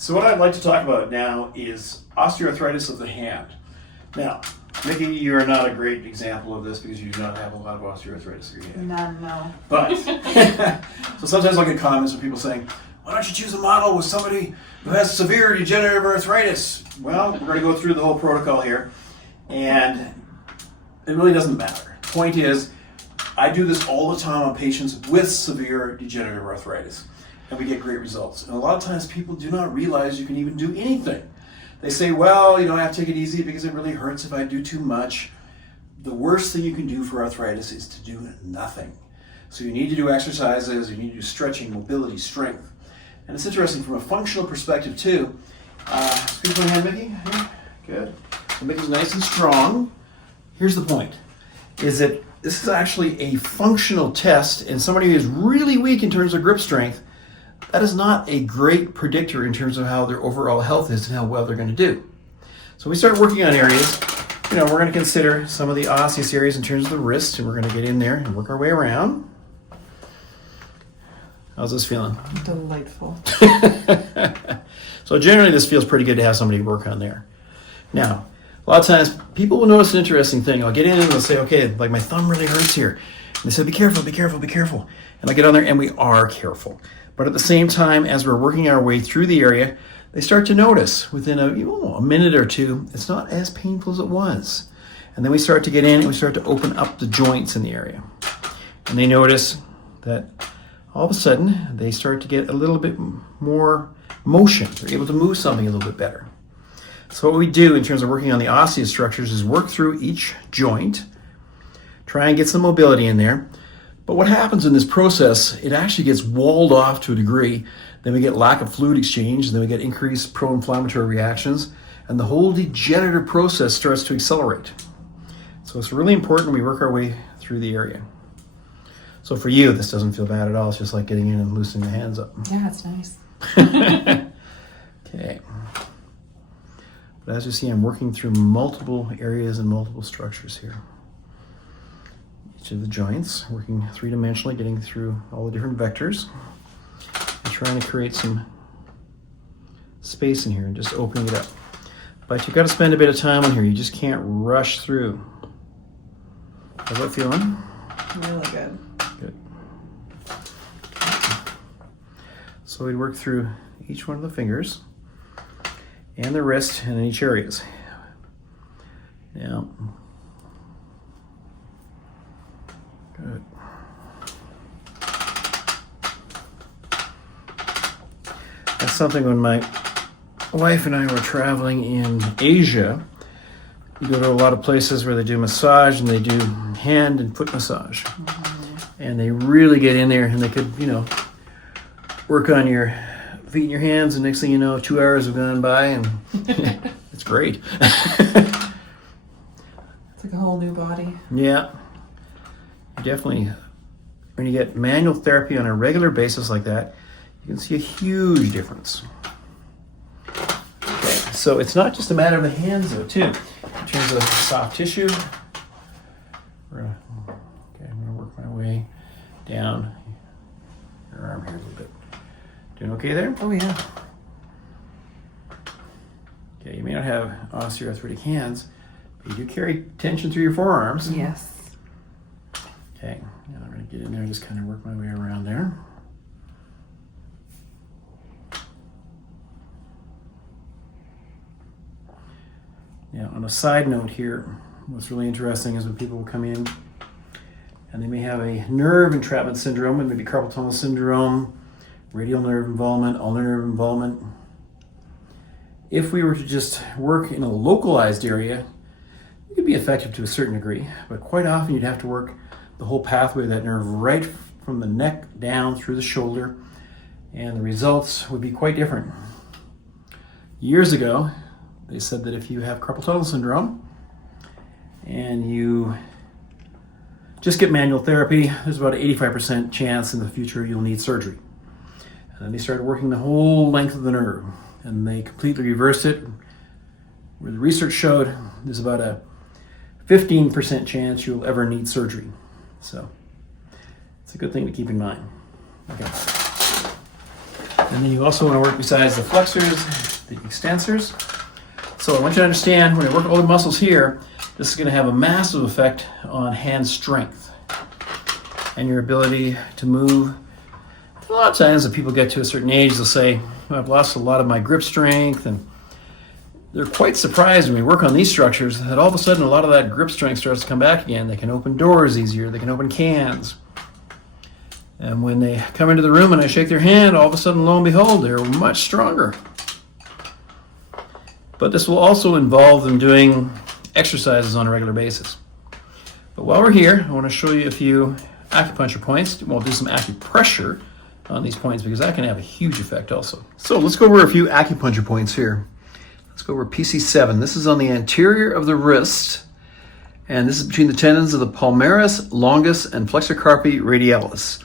So what I'd like to talk about now is osteoarthritis of the hand. Now, Mickey, you are not a great example of this because you do not have a lot of osteoarthritis in your hand. None, no. But, so sometimes I'll get comments from people saying, why don't you choose a model with somebody who has severe degenerative arthritis? Well, we're going to go through the whole protocol here, and it really doesn't matter. The point is, I do this all the time on patients with severe degenerative arthritis, and we get great results. And a lot of times people do not realize you can even do anything. They say, well, I have to take it easy because it really hurts if I do too much. The worst thing you can do for arthritis is to do nothing. So you need to do exercises, you need to do stretching, mobility, strength. And it's interesting from a functional perspective too. Speak my hand, Mickey. Good. So Mickey's nice and strong. Here's the point, is that this is actually a functional test, and somebody who is really weak in terms of grip strength, that is not a great predictor in terms of how their overall health is and how well they're going to do. So we start working on areas. We're going to consider some of the osseous areas in terms of the wrist, and we're going to get in there and work our way around. How's this feeling? Delightful. So generally this feels pretty good to have somebody work on there. Now, a lot of times people will notice an interesting thing. I'll get in and they'll say, okay, like my thumb really hurts here. And they say, be careful, be careful, be careful. And I get on there and we are careful. But at the same time, as we're working our way through the area, they start to notice within a minute or two, it's not as painful as it was. And then we start to get in and we start to open up the joints in the area. And they notice that all of a sudden, they start to get a little bit more motion. They're able to move something a little bit better. So what we do in terms of working on the osseous structures is work through each joint, try and get some mobility in there. But what happens in this process, it actually gets walled off to a degree. Then we get lack of fluid exchange, and then we get increased pro-inflammatory reactions, and the whole degenerative process starts to accelerate. So it's really important we work our way through the area. So for you, this doesn't feel bad at all. It's just like getting in and loosening the hands up. Yeah, it's nice. Okay. But as you see, I'm working through multiple areas and multiple structures here. Each of the joints, working three-dimensionally, getting through all the different vectors, and trying to create some space in here and just opening it up. But you've got to spend a bit of time on here. You just can't rush through. How's that feeling? Really good. Good. So we work through each one of the fingers and the wrist and in each areas. Now, good. That's something when my wife and I were traveling in Asia. We go to a lot of places where they do massage and they do hand and foot massage. Mm-hmm. And they really get in there and they could, work on your feet and your hands, and next thing you know, 2 hours have gone by and it's great. It's like a whole new body. Yeah. Definitely, when you get manual therapy on a regular basis like that, you can see a huge difference. Okay, so it's not just a matter of the hands though, too. In terms of soft tissue, I'm gonna work my way down your arm here a little bit. Doing okay there? Oh yeah. Okay, you may not have osteoarthritic hands, but you do carry tension through your forearms. Yes. Okay, and I'm gonna get in there and just kind of work my way around there. Now, on a side note here, what's really interesting is when people will come in and they may have a nerve entrapment syndrome, it may be carpal tunnel syndrome, radial nerve involvement, ulnar nerve involvement. If we were to just work in a localized area, it could be effective to a certain degree, but quite often you'd have to work the whole pathway of that nerve right from the neck down through the shoulder, and the results would be quite different. Years ago, they said that if you have carpal tunnel syndrome and you just get manual therapy, there's about an 85% chance in the future you'll need surgery. And then they started working the whole length of the nerve, and they completely reversed it, where the research showed there's about a 15% chance you'll ever need surgery. So it's a good thing to keep in mind. Okay. And then you also want to work besides the flexors, the extensors. So I want you to understand, when I work all the muscles here, this is going to have a massive effect on hand strength and your ability to move. A lot of times when people get to a certain age, they'll say, I've lost a lot of my grip strength, and they're quite surprised when we work on these structures that all of a sudden a lot of that grip strength starts to come back again. They can open doors easier, they can open cans. And when they come into the room and I shake their hand, all of a sudden, lo and behold, they're much stronger. But this will also involve them doing exercises on a regular basis. But while we're here, I want to show you a few acupuncture points. We'll do some acupressure on these points because that can have a huge effect also. So let's go over a few acupuncture points here. Let's go over PC7. This is on the anterior of the wrist, and this is between the tendons of the palmaris longus and flexor carpi radialis.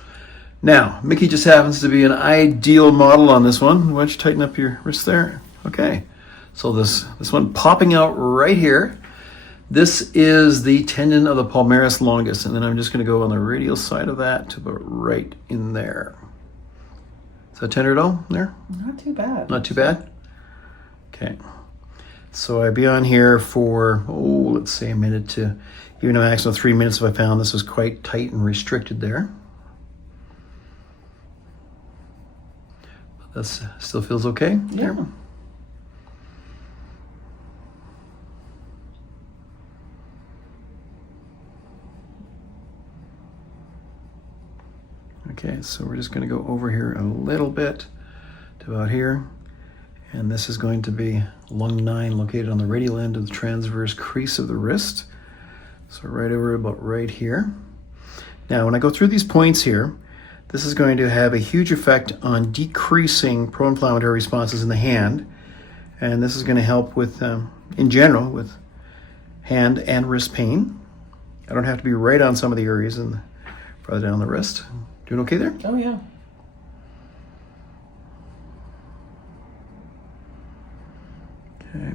Now, Mickey just happens to be an ideal model on this one. Why don't you tighten up your wrist there? Okay. So this one popping out right here, this is the tendon of the palmaris longus, and then I'm just going to go on the radial side of that to about right in there. Is that tender at all there? Not too bad. Not too bad? Okay. So I'd be on here for, let's say a minute to even a maximum of 3 minutes if I found this was quite tight and restricted there. But that still feels okay? Yeah. There. Okay, so we're just going to go over here a little bit to about here. And this is going to be lung 9 located on the radial end of the transverse crease of the wrist. So right over about right here. Now, when I go through these points here, this is going to have a huge effect on decreasing pro-inflammatory responses in the hand. And this is going to help with, in general, with hand and wrist pain. I don't have to be right on some of the areas and farther down the wrist. Doing okay there? Oh, yeah. Okay.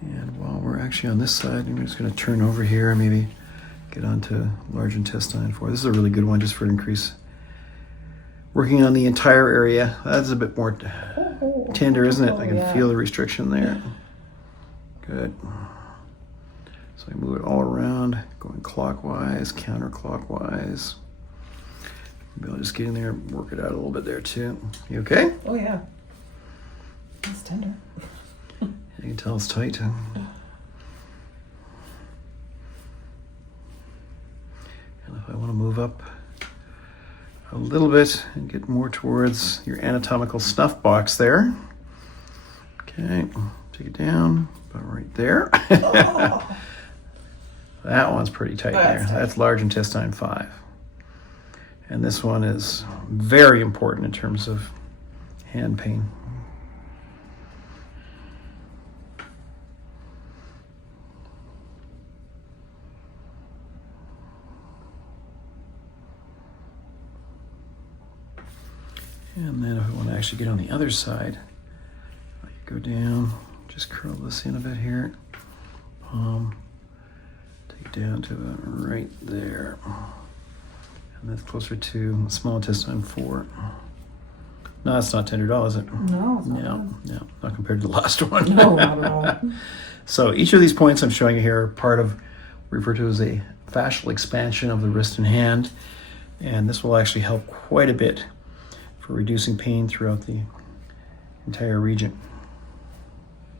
And while we're actually on this side, I'm just going to turn over here and maybe get onto large intestine 4. This is a really good one just for increase. Working on the entire area. That's a bit more tender, isn't it? I can feel the restriction there. Good. So I move it all around, going clockwise, counterclockwise. Maybe I'll just get in there and work it out a little bit there too. You okay? Oh, yeah. It's tender. You can tell it's tight. And if I want to move up a little bit and get more towards your anatomical snuff box there. Okay, take it down, about right there. Oh. That one's pretty tight there. Tight. That's large intestine 5. And this one is very important in terms of hand pain. And then if I want to actually get on the other side, I go down, just curl this in a bit here. Take it down to about right there. And that's closer to small intestine 4. No, that's not tender at all, is it? No, it's not No, not compared to the last one. No, not at all. So each of these points I'm showing you here are part of, referred to as a fascial expansion of the wrist and hand. And this will actually help quite a bit for reducing pain throughout the entire region.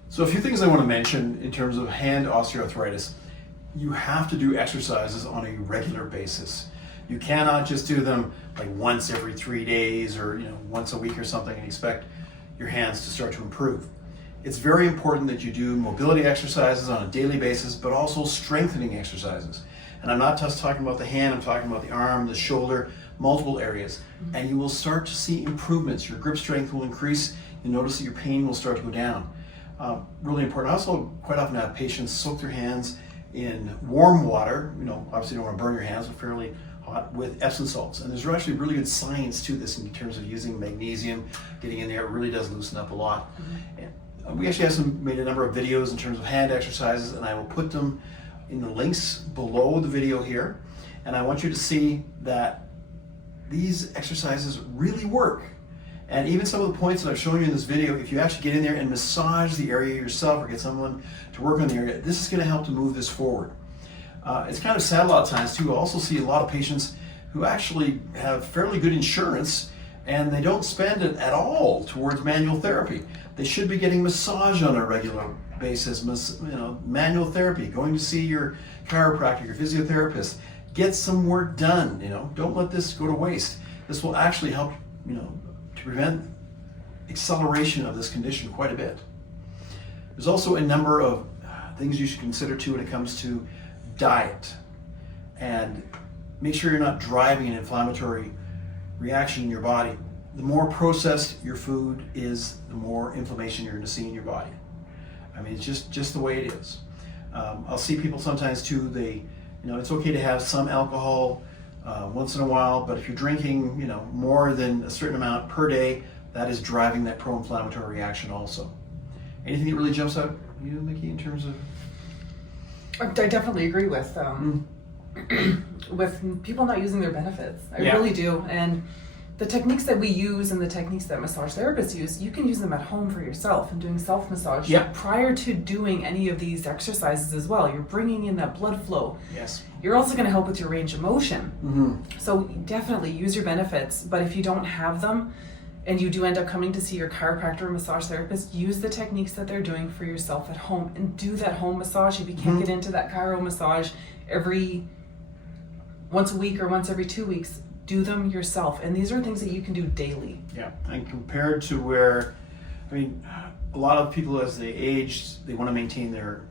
So a few things I want to mention in terms of hand osteoarthritis. You have to do exercises on a regular basis. You cannot just do them like once every 3 days or once a week or something and expect your hands to start to improve. It's very important that you do mobility exercises on a daily basis, but also strengthening exercises. And I'm not just talking about the hand, I'm talking about the arm, the shoulder, multiple areas. And you will start to see improvements. Your grip strength will increase. You'll notice that your pain will start to go down. Really important. I also quite often have patients soak their hands in warm water. Obviously you don't want to burn your hands, but fairly hot, with Epsom salts. And there's actually really good science to this in terms of using magnesium, getting in there. It really does loosen up a lot. And we actually have made a number of videos in terms of hand exercises, and I will put them in the links below the video here. And I want you to see that these exercises really work. And even some of the points that I've shown you in this video, if you actually get in there and massage the area yourself or get someone to work on the area, this is going to help to move this forward. It's kind of sad a lot of times too. I also see a lot of patients who actually have fairly good insurance and they don't spend it at all towards manual therapy. They should be getting massage on a regular basis, manual therapy, going to see your chiropractor, your physiotherapist. Get some work done, don't let this go to waste. This will actually help, to prevent acceleration of this condition quite a bit. There's also a number of things you should consider too when it comes to diet. And make sure you're not driving an inflammatory reaction in your body. The more processed your food is, the more inflammation you're going to see in your body. I mean, it's just the way it is. I'll see people sometimes too, it's okay to have some alcohol once in a while, but if you're drinking, more than a certain amount per day, that is driving that pro-inflammatory reaction also. Anything that really jumps out at you, Mickey, in terms of? I definitely agree with with people not using their benefits. I really do. And the techniques that we use and the techniques that massage therapists use, you can use them at home for yourself and doing self-massage prior to doing any of these exercises as well. You're bringing in that blood flow. Yes. You're also going to help with your range of motion. Mm-hmm. So definitely use your benefits, but if you don't have them and you do end up coming to see your chiropractor or massage therapist, use the techniques that they're doing for yourself at home and do that home massage. If you can't get into that chiro massage once a week or once every 2 weeks, do them yourself. And these are things that you can do daily. Yeah, and compared to where, a lot of people as they age, they want to maintain their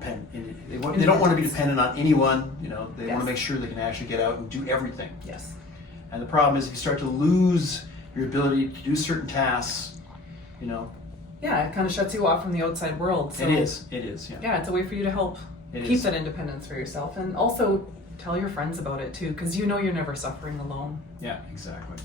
they don't want to be dependent on anyone, they want to make sure they can actually get out and do everything. Yes. And the problem is if you start to lose your ability to do certain tasks, Yeah, it kind of shuts you off from the outside world. So it is, yeah. Yeah, it's a way for you to help keep that independence for yourself, and also tell your friends about it too, because you're never suffering alone. Yeah, exactly.